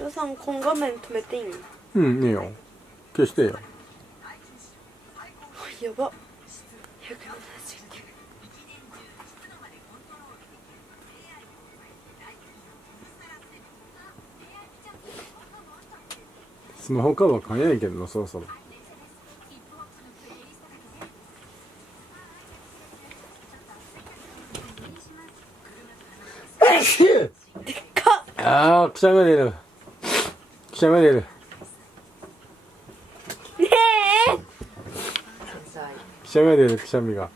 父さんコン画面止めていいの？うん、いいよ。消してよ。やば。179。スマホカバー買えないけどな、そろそろ。でっかっ。ああ、くしゃみが出る。くしゃみが出る。ねえ。くしゃみが出る、くしゃみが。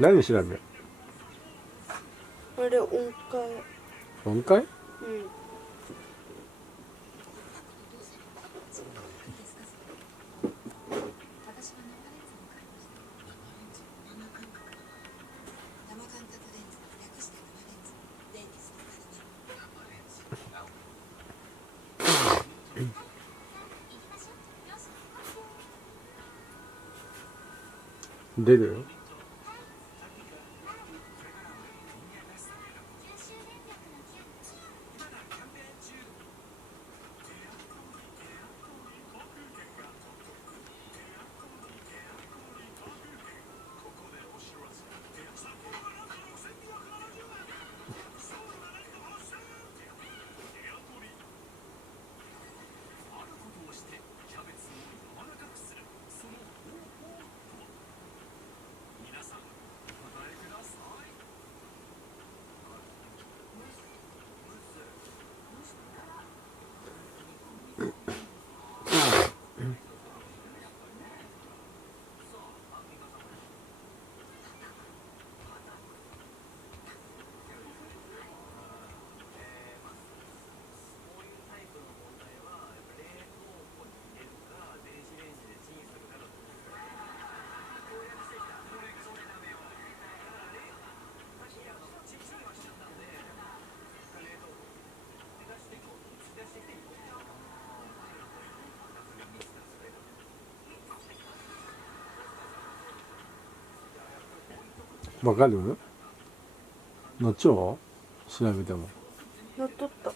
何調べる？あれ音階。音階？うん。出るよ。わかる？のちを調べても。乗っ取った。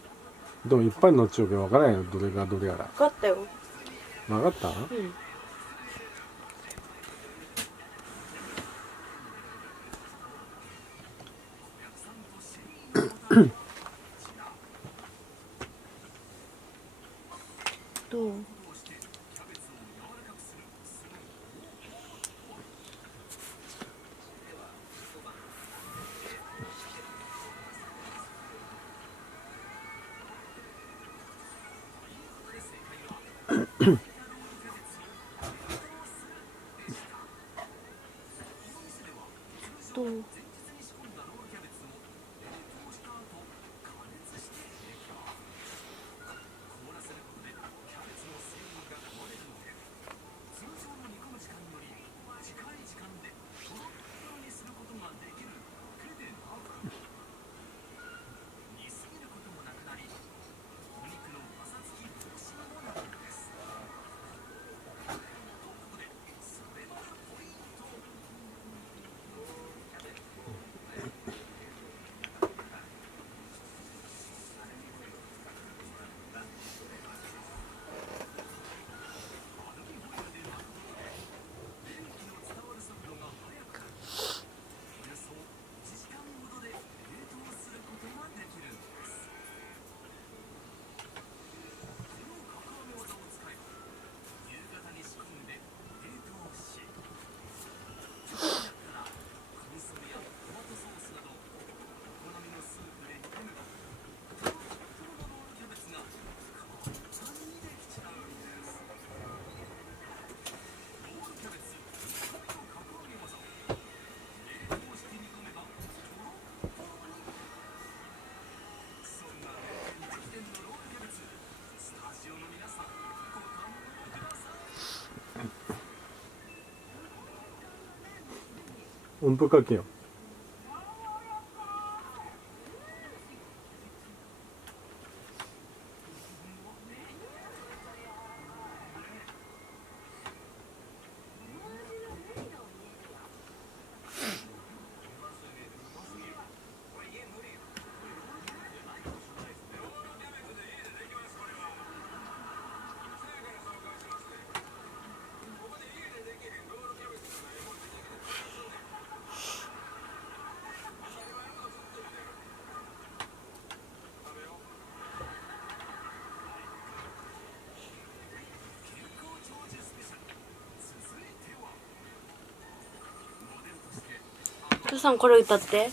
でもいっぱいのちをけわからないよ、どれがどれやら。分かったよ。わかった？うん。どう？どう？音符書けよ。父さんこれ歌って。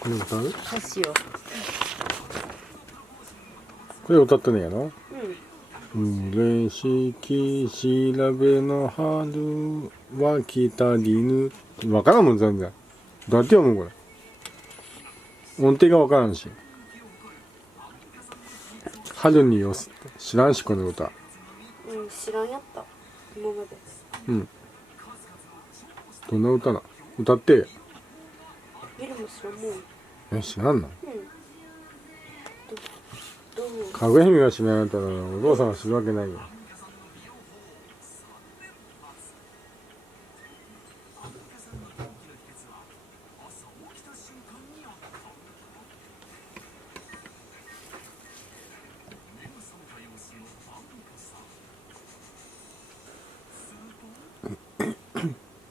これ歌う？歌詞を。これ歌ってねえやろ。うん。嬉しき調べの春は来たりぬ。わからんもん全然。どうやって読むんこれ。音程がわからんし。春によすって知らんしこの歌。うん、知らんやった。今まで。うん。どんな歌な？歌って。見るも知らんもん。知らんの？うん。どう？かぐや姫が知らんやったらお父さんが知るわけないよ。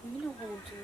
見なほうじゃん。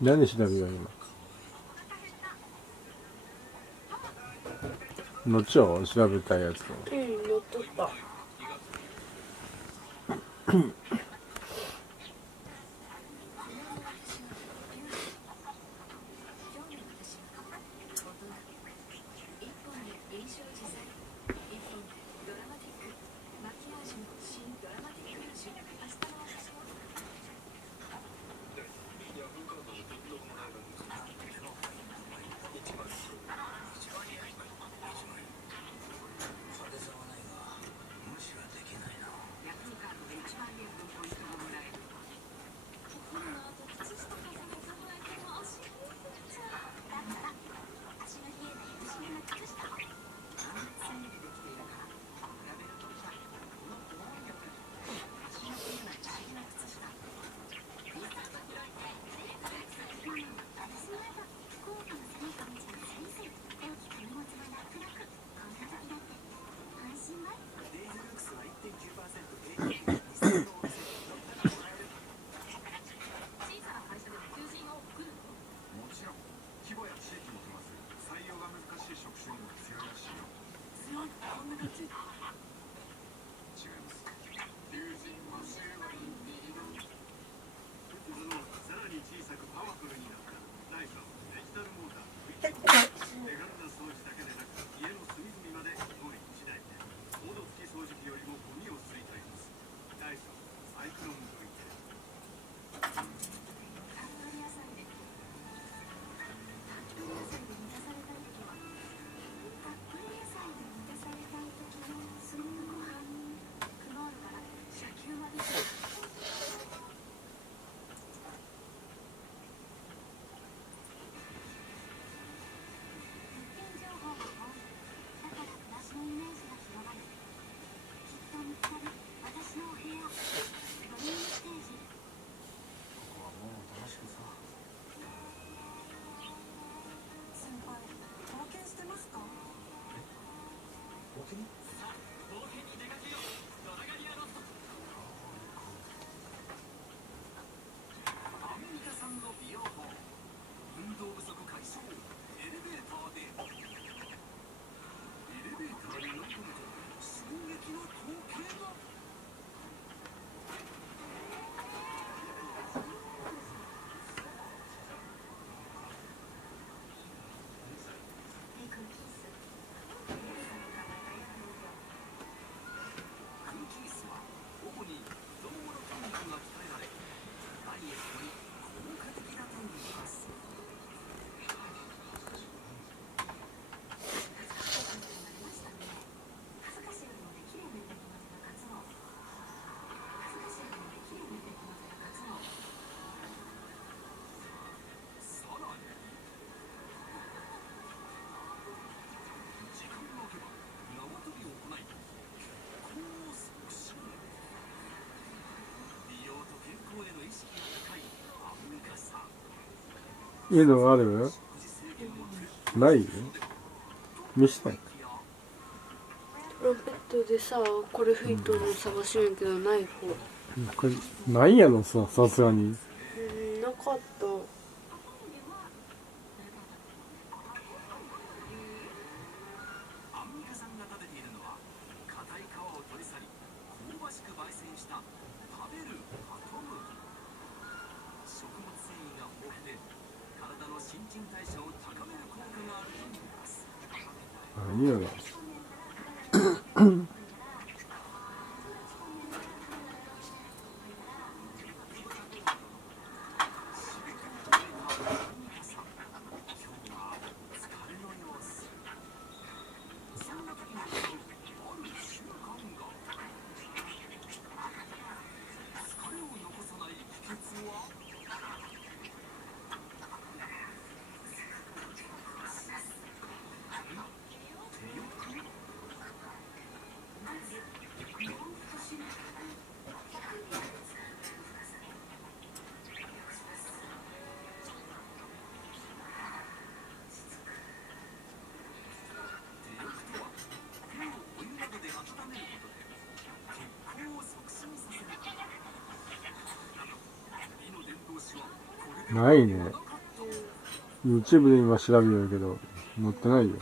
何調べよう今。のっちを調べたいやつ。うん、乗っとった。いうのある？ないよ。見したい。トランペットでさ、これ吹いとるの探しるんやけどない方。これないやろさ、さすがに。なかった。何やろ。ないね。YouTube で今調べるけど、載ってないよ。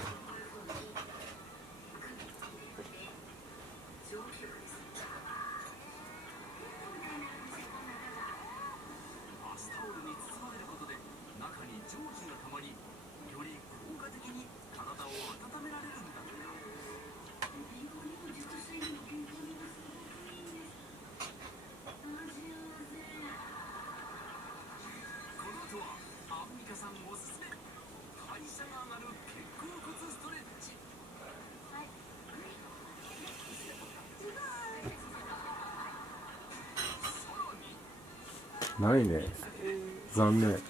ないね。残念。